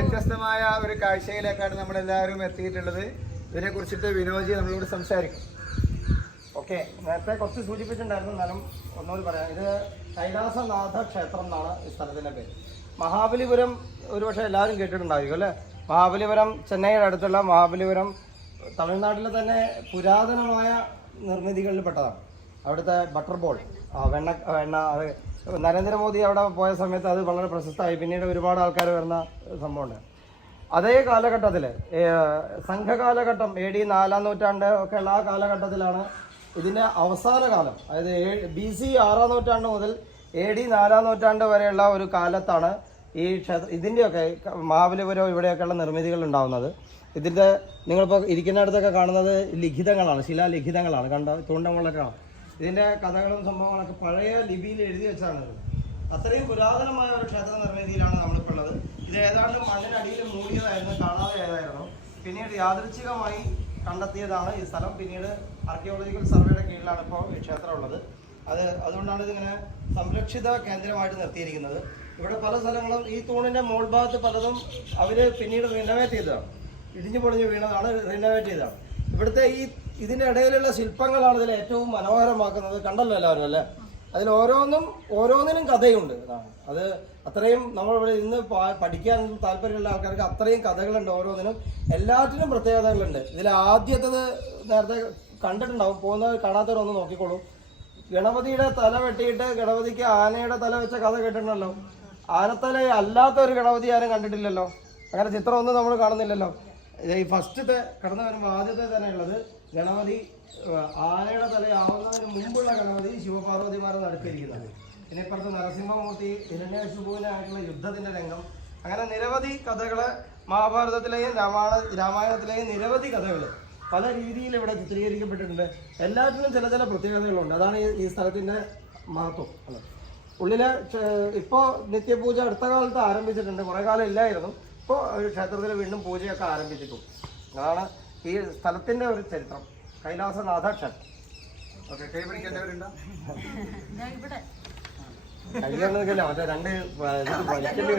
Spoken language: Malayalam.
വ്യത്യസ്തമായ ഒരു കാഴ്ചയിലേക്കാണ് നമ്മളെല്ലാവരും എത്തിയിട്ടുള്ളത്. ഇതിനെ കുറിച്ചിട്ട് വിനോജി നമ്മളോട് സംസാരിക്കും. ഓക്കെ, നേരത്തെ കുറച്ച് സൂചിപ്പിച്ചിട്ടുണ്ടായിരുന്നു, എന്നാലും ഒന്നുകൂടി പറയാം. ഇത് കൈലാസനാഥ ക്ഷേത്രം എന്നാണ് ഈ സ്ഥലത്തിൻ്റെ പേര്. മഹാബലിപുരം ഒരുപക്ഷെ എല്ലാവരും കേട്ടിട്ടുണ്ടായിരിക്കും അല്ലേ? മഹാബലിപുരം ചെന്നൈയുടെ അടുത്തുള്ള മഹാബലിപുരം തമിഴ്നാട്ടിലെ തന്നെ പുരാതനമായ നിർമ്മിതികളിൽ പെട്ടതാണ്. അവിടുത്തെ ബട്ടർ ബോൾ, വെണ്ണ അത് നരേന്ദ്രമോദി അവിടെ പോയ സമയത്ത് അത് വളരെ പ്രശസ്തമായി. പിന്നീട് ഒരുപാട് ആൾക്കാർ വരുന്ന സംഭവമുണ്ട്. അതേ കാലഘട്ടത്തിൽ സംഘകാലഘട്ടം AD 4-ാം നൂറ്റാണ്ട് ഒക്കെ ഉള്ള ആ കാലഘട്ടത്തിലാണ് ഇതിൻ്റെ അവസാന കാലം. അതായത് BC 6-ാം നൂറ്റാണ്ട് മുതൽ AD 4-ാം നൂറ്റാണ്ട് വരെയുള്ള ഒരു കാലത്താണ് ഈ ഇതിൻ്റെയൊക്കെ മഹാബലിപുരം ഇവിടെയൊക്കെയുള്ള നിർമ്മിതികൾ ഉണ്ടാകുന്നത്. ഇതിൻ്റെ നിങ്ങളിപ്പോൾ ഇരിക്കുന്നിടത്തൊക്കെ കാണുന്നത് ലിഖിതങ്ങളാണ്, ശിലാലിഖിതങ്ങളാണ്. ചൂണ്ടമുള്ളൊക്കെയാണ്. ഇതിൻ്റെ കഥകളും സംഭവങ്ങളൊക്കെ പഴയ ലിപിയിൽ എഴുതി വെച്ചാണ്. അത്രയും പുരാതനമായ ഒരു ക്ഷേത്ര നിർമ്മിതിയിലാണ് നമ്മളിപ്പോൾ ഉള്ളത്. ഇത് ഏതാണ്ട് മണ്ണിനടിയിൽ മൂടിയതായിരുന്നു, കാണാതെയായിരുന്നു. പിന്നീട് യാദൃച്ഛികമായി കണ്ടെത്തിയതാണ് ഈ സ്ഥലം. പിന്നീട് ആർക്കിയോളജിക്കൽ സർവേയുടെ കീഴിലാണ് ഇപ്പോൾ ഈ ക്ഷേത്രം ഉള്ളത്. അതുകൊണ്ടാണ് ഇതിങ്ങനെ സംരക്ഷിത കേന്ദ്രമായിട്ട് നിർത്തിയിരിക്കുന്നത്. ഇവിടെ പല സ്ഥലങ്ങളും ഈ തൂണിൻ്റെ മോൾ ഭാഗത്ത് പലതും അവർ പിന്നീട് റിനോവേറ്റ് ചെയ്തതാണ്. ഇടിഞ്ഞു പൊളിഞ്ഞ് വീണതാണ്, റിനോവേറ്റ് ചെയ്തതാണ്. ഇവിടുത്തെ ഇതിൻ്റെ ഇടയിലുള്ള ശില്പങ്ങളാണ് ഇതിൽ ഏറ്റവും മനോഹരമാക്കുന്നത്. കണ്ടല്ലോ എല്ലാവരും അല്ലേ? അതിൽ ഓരോന്നിനും കഥയുണ്ട്. അത് അത്രയും നമ്മളിവിടെ ഇന്ന് പഠിക്കാൻ താല്പര്യമുള്ള ആൾക്കാർക്ക് അത്രയും കഥകളുണ്ട്. ഓരോന്നിനും എല്ലാറ്റിനും പ്രത്യേകതകളുണ്ട്. ഇതിൽ ആദ്യത്തേത് നേരത്തെ കണ്ടിട്ടുണ്ടാവും, പോകുന്നവർ കാണാത്തവരൊന്ന് നോക്കിക്കോളൂ. ഗണപതിയുടെ തല വെട്ടിയിട്ട് ഗണപതിക്ക് ആനയുടെ തല വെച്ച കഥ കേട്ടിട്ടുണ്ടല്ലോ. ആനത്തല അല്ലാത്ത ഒരു ഗണപതി ആരും കണ്ടിട്ടില്ലല്ലോ. അങ്ങനെ ചിത്രമൊന്നും നമ്മൾ കാണുന്നില്ലല്ലോ. ഈ ഫസ്റ്റത്തെ കടന്നു വരുമ്പോൾ ആദ്യത്തെ തന്നെ ഉള്ളത് ഗണപതി ആനയുടെ തലയാവുന്നതിന് മുമ്പുള്ള ഗണപതി ശിവപാർവതിമാരെ നടത്തിയിരിക്കുന്നത്. പിന്നെ ഇപ്പുറത്ത് നരസിംഹമൂർത്തി ഹിരണ്യകശിപുവിനായിട്ടുള്ള യുദ്ധത്തിന്റെ രംഗം. അങ്ങനെ നിരവധി കഥകള് മഹാഭാരതത്തിലെയും രാമായണത്തിലെയും നിരവധി കഥകൾ പല രീതിയിൽ ഇവിടെ ചിത്രീകരിക്കപ്പെട്ടിട്ടുണ്ട്. എല്ലാറ്റിനും ചില പ്രത്യേകതകളുണ്ട്. അതാണ് ഈ സ്ഥലത്തിന്റെ മഹത്വം. ഉള്ളില് ഇപ്പോൾ നിത്യപൂജ അടുത്ത കാലത്ത് ആരംഭിച്ചിട്ടുണ്ട്. കുറെ കാലം ഇല്ലായിരുന്നു. ഇപ്പോൾ ക്ഷേത്രത്തിൽ വീണ്ടും പൂജയൊക്കെ ആരംഭിച്ചിട്ടു. അതാണ് ഈ സ്ഥലത്തിന്റെ ഒരു ചരിത്രം. കൈലാസനാഥ ക്ഷേത്രം. ഓക്കെ, കൈ പിടിക്കേണ്ടവരുണ്ടോ? കൈ മറ്റേ രണ്ട് വലിക്കേണ്ടി